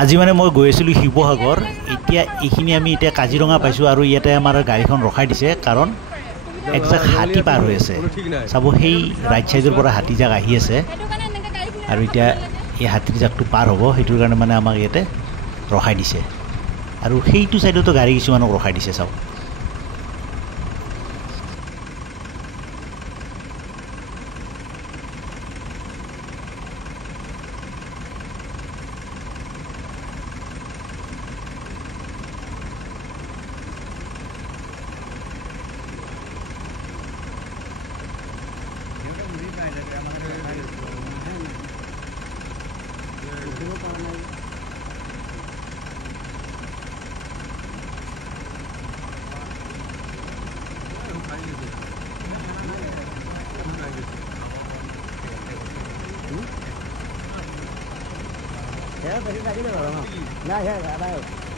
আজি মানে মই গৈ আছিলোঁ শিৱসাগৰ এতিয়া এইখিনি আমি এতিয়া কাজিৰঙা পাইছোঁ আৰু ইয়াতে আমাৰ গাড়ীখন ৰখাই দিছে কাৰণ একজাক হাতী পাৰ হৈ আছে চাব সেই ৰাইট ছাইডৰ পৰা হাতী জাক আহি আছে আৰু এতিয়া এই হাতীৰ জাকটো পাৰ হ'ব সেইটোৰ কাৰণে মানে আমাক ইয়াতে ৰখাই দিছে আৰু সেইটো ছাইডতো গাড়ী কিছুমানক ৰখাই দিছে চাওক Ya, tadi lagi nih, Bang. Nah, ya, ada.